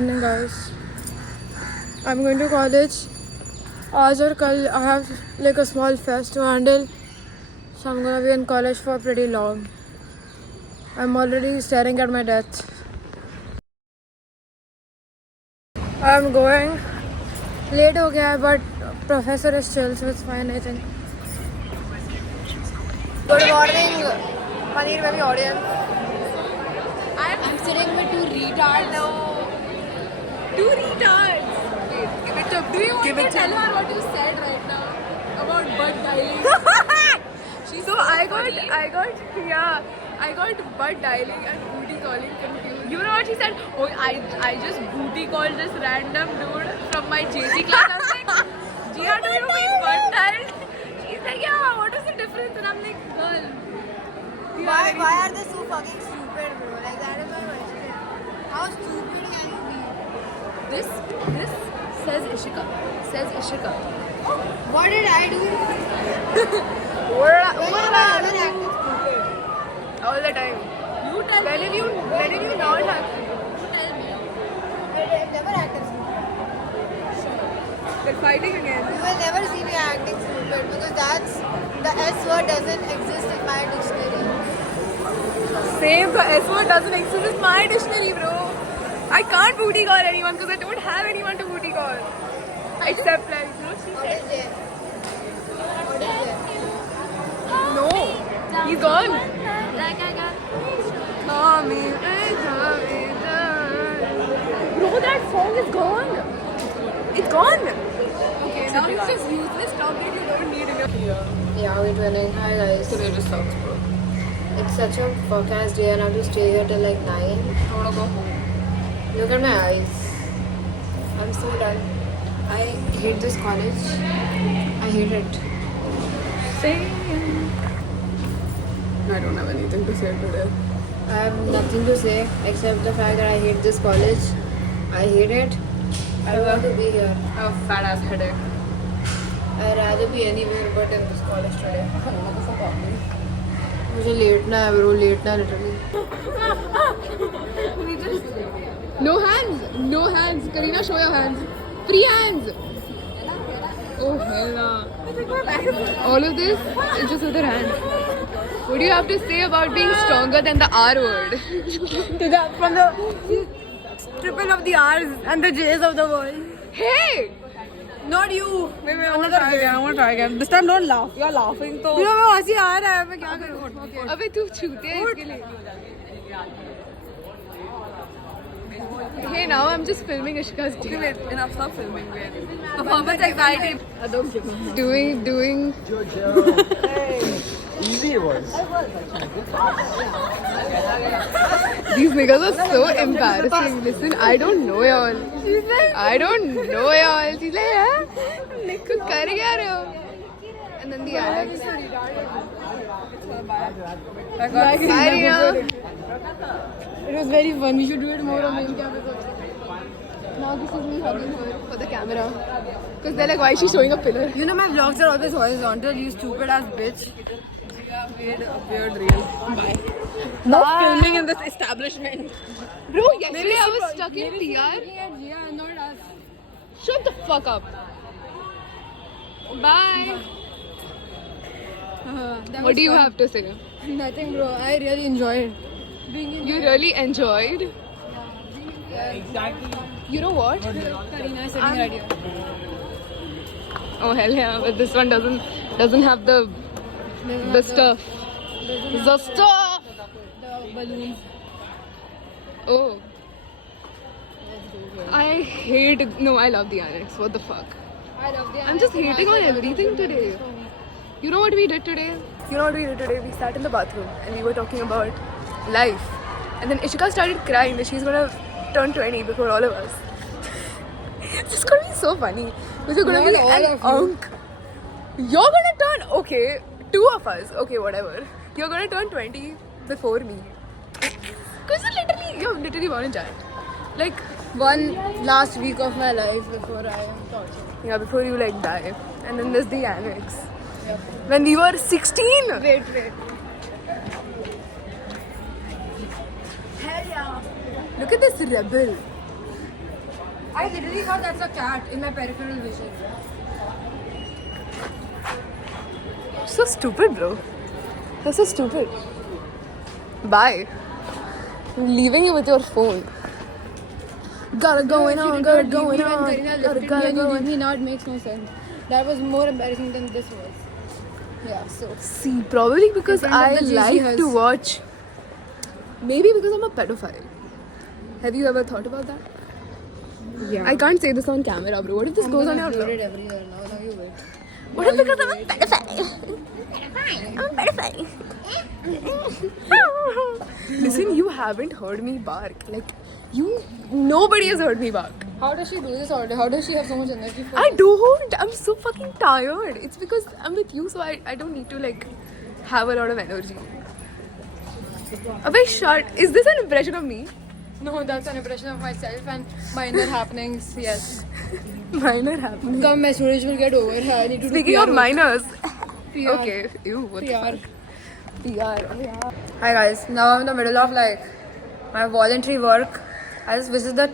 morning, guys. I'm going to college. आज और कल I have like a small fest to handle, so I'm gonna be in college for pretty long. I'm already staring at my death. I'm going. Late हो गया है, but professor is chill, so it's fine, I think. Good morning, Paneer Baby audience. I'm sitting with two retards. No. Two retards. Wait, give it to. Do you want to tell her what you said right now about butt dialing? So I got butt dialing and booty calling confused. You know what she said? Oh, I just booty called this random dude from my JC class. I was like, Jia, do you mean butt dialed? She's like, yeah. What is the difference? And I'm like, girl. Why are they so fucking stupid, bro? Like that is my question. How stupid can you be? This says Ishika. What did I do? What When have I ever acted stupid? all the time. You tell When me. did you not have? You tell me. I've never acted stupid. They're fighting again. You will never see me acting stupid because the S word doesn't exist in my dictionary. Same, the S word doesn't exist in my dictionary, bro. I can't booty call anyone because I don't have anyone to booty call. Except like, you know, she What said, is there? What is there? no, he's gone. Like I got. Bro, that song is gone. It's gone. Okay, now it's just useless topic you don't need in your. Yeah, we're twinning. Hi guys. Today just sucks, bro. It's such a fuck ass day and I have to stay here till like 9. I wanna go home. Look at my eyes. I'm so done. I hate this college. I hate it. I don't have anything to say today. I have nothing to say except the fact that I hate this college. I hate it. I don't want to be here. I have a fat ass headache. I'd rather be anywhere but in this college today. मुझे लेटना है bro, लेटना है literally. No hands. Karina, show your hands. Free hands. Oh hell nah. All of this is just with her hands. What do you have to say about being stronger than the R word? From the triple of the R's and the J's of the world. Hey! Not you. I want to try again. This time don't laugh. You're laughing तो. मैं हंसी आ रहा है मैं क्या करूँ? अबे तू छूते है इसके लिए. Hey, now I'm just filming Ishika's day. Enough, stop filming, man. Performance anxiety. I don't give a Doing. Easy it was. These niggas are so embarrassing. Listen, I don't know y'all. She's like, yeah? Nick, kar kya rahe ho? And then the Alex. Bye, Rina. It was very fun. We should do it more on main camera. Now this is me hugging her for the camera. Because they're like, why is she showing a pillar? You know my vlogs are always horizontal, you stupid ass bitch. Weird reel. Bye. No filming in this establishment. Bro, yesterday I was stuck in PR. Yeah, not us. Shut the fuck up. Bye. What do you have to say? Nothing bro, I really enjoyed. You really enjoyed? Exactly. You know what? Karina is sitting right here. Oh hell yeah, but this one doesn't have the stuff. The stuff! The balloons. Oh. I love the annex. What the fuck? I love the I'm just hating on everything today. You know what we did today? We sat in the bathroom and we were talking about life. And then Ishika started crying that she's gonna turn 20 before all of us. This is gonna be so funny. Because you're gonna be an unk. You're gonna turn, okay, 2 of us, okay, whatever. You're gonna turn 20 before me. Because you're literally born in Jan. Like, one last week of my life before I am tortured. yeah, before you like die. And then there's the annex. When we were 16. Wait. Look at this rebel. I literally thought that's a cat in my peripheral vision. So stupid, bro. That's so stupid. Bye. I'm leaving you with your phone. Gotta going on, gotta going on. Gotta going. Me now it makes no sense. That was more embarrassing than this was. Yeah, so. See, probably because Depend on I the JC like has- to watch. Maybe because I'm a pedophile. Have you ever thought about that? Yeah. I can't say this on camera, bro. What if this goes on your vlog? vlog? Every year now you wait. What if because I'm a pedophile? I'm a pedophile. Listen, you haven't heard me bark. Like, nobody has heard me bark. How does she do this all day? How does she have so much energy for I this? don't. I'm so fucking tired. It's because I'm with you, so I don't need to like have a lot of energy. Abey, shut. Is this an impression of me? No, that's an impression of myself and minor happenings, yes. Minor happening. Come, my storage will get over. I need to Speaking do of PR minors. PR. Okay. Ew, what the PR. fuck? PR. Oh, yeah. Hi guys, now I'm in the middle of like my voluntary work. I just visited the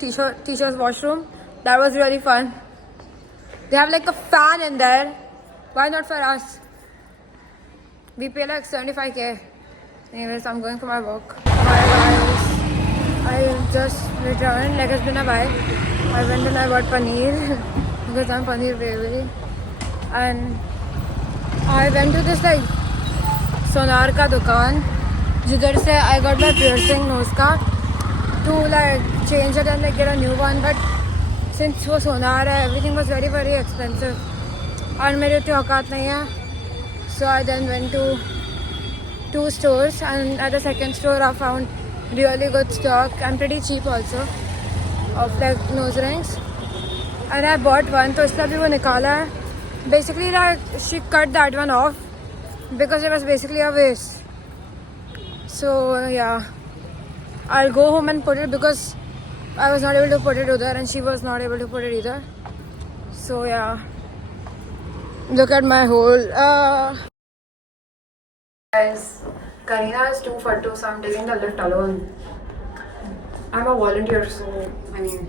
teacher's washroom. That was really fun. They have like a fan in there. Why not for us? We pay like 75k. Anyways, I'm going for my work. Hi guys, I just returned. Like it's been a while. I went and I got paneer because I'm paneer baby. And I went to this like सोनार का दुकान जिधर से I got my piercing nose का to like change it and like get a new one, but since वो सोनार है everything was very very expensive और मेरे उतनी औकात नहीं है, so I then went to 2 stores and at the second store I found really good stock and pretty cheap also of like nose rings and I bought one, तो इसलिए भी वो निकाला है. Basically like she cut that one off because it was basically a waste. So yeah, I'll go home and put it because I was not able to put it either and she was not able to put it either. So yeah, look at my whole guys, Karina is 2 for 2, so I'm taking the lift alone. I'm a volunteer, so I mean